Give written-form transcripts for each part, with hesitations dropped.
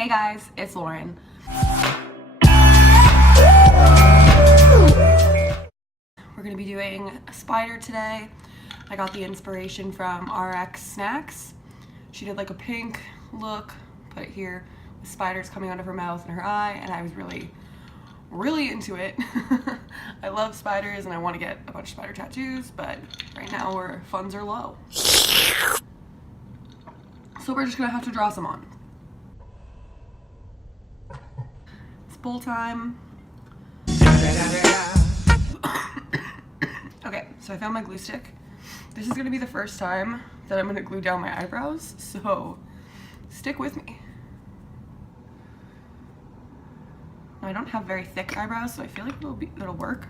Hey guys, it's Lauren. We're gonna be doing a spider today. I got the inspiration from RX Snacks. She did like a pink look, put it here, with spiders coming out of her mouth and her eye, and I was really into it. I love spiders and I want to get a bunch of spider tattoos, but right now our funds are low. So we're just gonna have to draw some on. It's bowl time. Okay, so I found my glue stick. This is gonna be the first time that I'm gonna glue down my eyebrows, so stick with me. I don't have very thick eyebrows, so I feel like it'll work.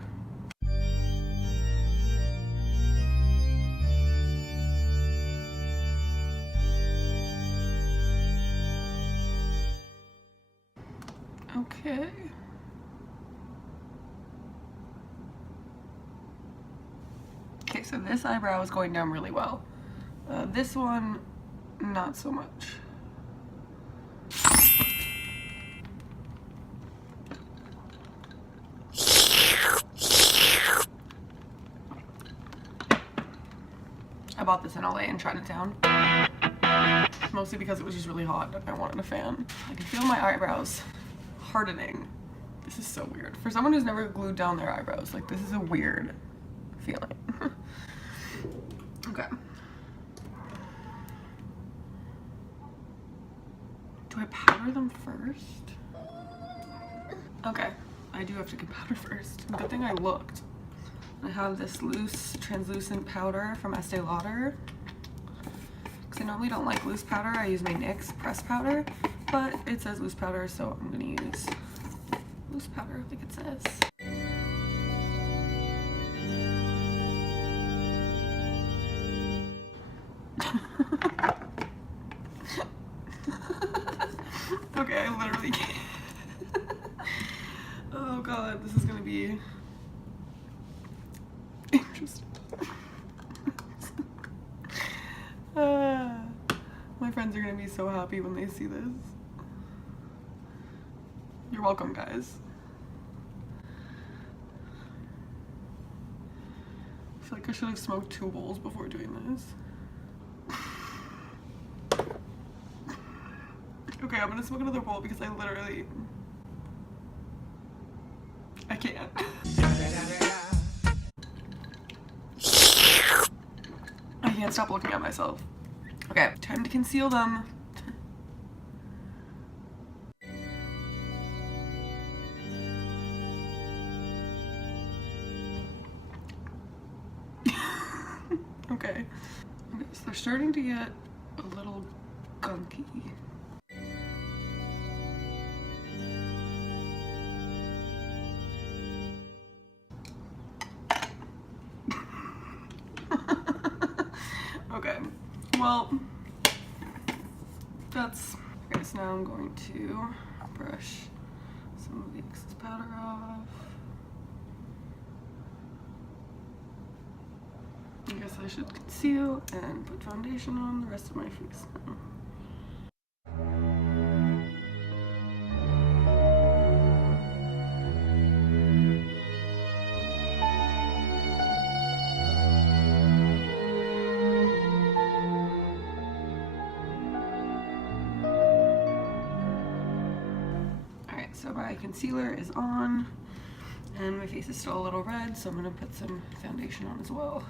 Okay. Okay, so this eyebrow is going down really well. This one, not so much. I bought this in LA in Chinatown. Mostly because it was just really hot and I wanted a fan. I can feel my eyebrows hardening. This is so weird. For someone who's never glued down their eyebrows, like this is a weird feeling. Okay. Do I powder them first? Okay, I do have to get powder first. Good thing I looked. I have this loose translucent powder from Estee Lauder. Because I normally don't like loose powder. I use my NYX pressed powder, but it says loose powder, so I'm gonna use loose powder like it says. Okay, I literally can't. Oh god, this is gonna be interesting. My friends are gonna be so happy when they see this. You're welcome, guys. I feel like I should have smoked 2 bowls before doing this. Okay, I'm gonna smoke another bowl because I can't. I can't stop looking at myself. Okay, time to conceal them. Okay. Okay, so they're starting to get a little gunky. Okay, well, that's, okay, so now I'm going to brush some of the excess powder off. I guess I should conceal and put foundation on the rest of my face now. So my concealer is on, and my face is still a little red, so I'm gonna put some foundation on as well.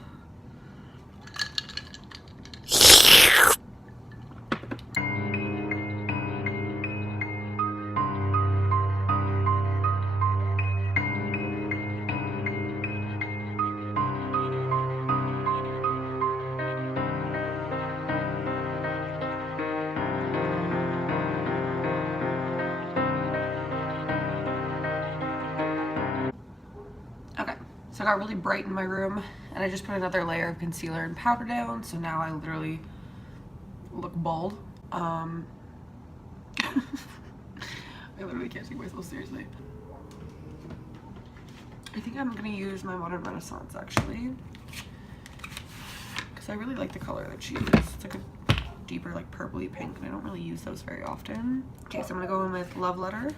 So I got really bright in my room, and I just put another layer of concealer and powder down, so now I literally look bald. I literally can't take myself seriously. I think I'm gonna use my Modern Renaissance actually, because I really like the color that she used. It's like a deeper like purpley pink, and I don't really use those very often. Okay, so I'm gonna go in with Love Letter.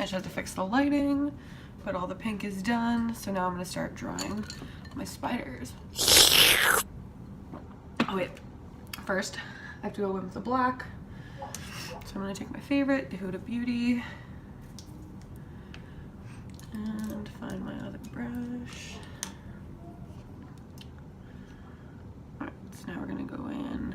I just have to fix the lighting, but all the pink is done. So now I'm gonna start drawing my spiders. Oh wait, first I have to go in with the black. So I'm gonna take my favorite, the Huda Beauty, and find my other brush. All right, so now we're gonna go in.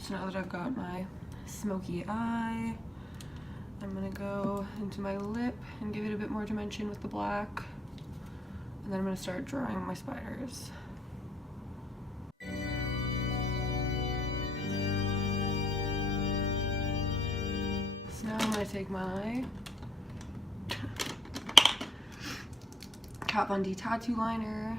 So now that I've got my smoky eye, I'm gonna go into my lip and give it a bit more dimension with the black. And then I'm gonna start drawing my spiders. So now I'm gonna take my Kat Von D tattoo liner.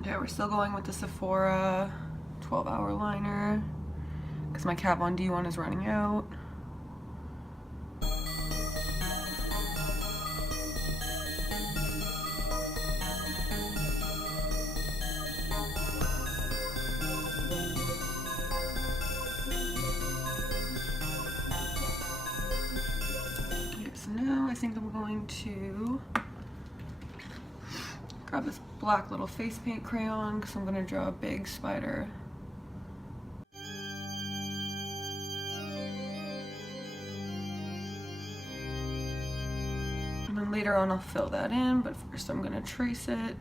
Okay, we're still going with the Sephora 12-hour liner because my Kat Von D one is running out. Okay, so now I think I'm going to grab this black little face paint crayon because I'm going to draw a big spider. And then later on I'll fill that in, but first I'm going to trace it.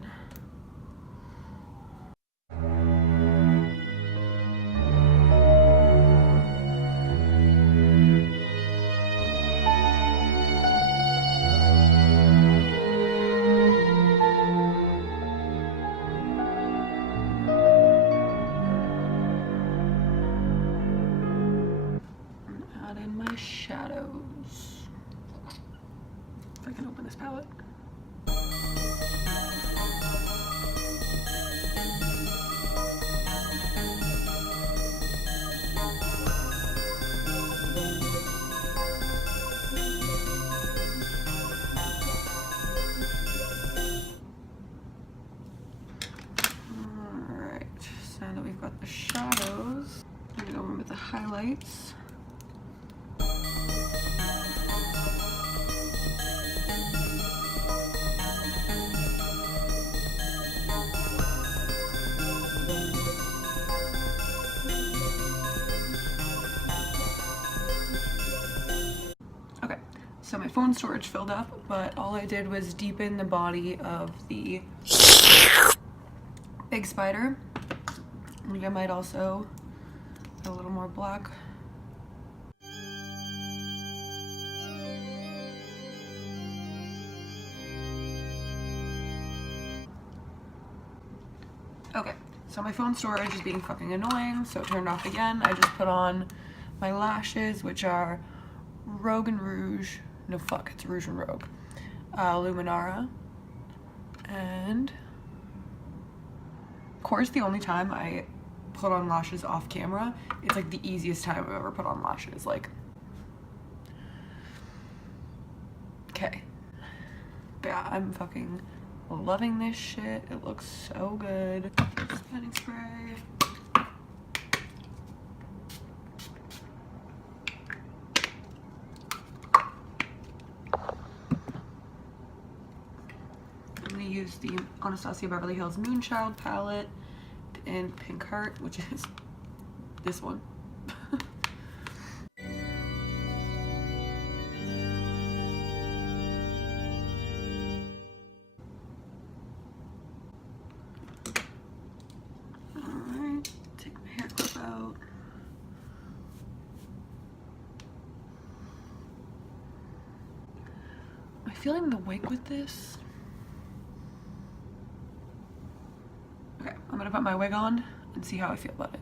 Shadows. If I can open this palette. Alright, so now that we've got the shadows, I'm gonna go in with the highlights. So my phone storage filled up, but all I did was deepen the body of the big spider. I think I might also add a little more black. Okay, so my phone storage is being fucking annoying, so it turned off again. I just put on my lashes, which are Rogue and Rouge. No, fuck, it's Rouge and Rogue. Luminara. And Of course, the only time I put on lashes off camera, it's like the easiest time I've ever put on lashes. Like, okay. But yeah, I'm fucking loving this shit. It looks so good. Setting spray. I'm gonna use the Anastasia Beverly Hills Moonchild palette in Pink Heart, which is this one. Alright, take my hair clip out. Am I feeling the wig with this? Okay, I'm gonna put my wig on and see how I feel about it.